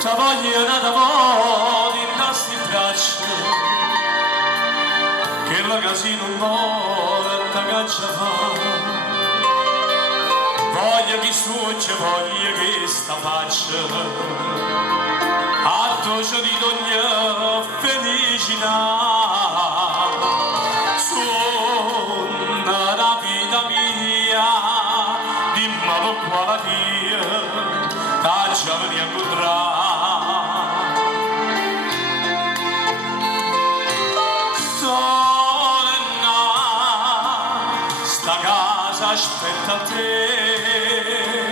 ta voglia d'amore in tasti braccia che la casino un po' ta caccia fa voglia che succe voglia che sta faccia a doce di ogni felicità suona la vita mia dimma per quale via già mi incontrare sta casa aspetta te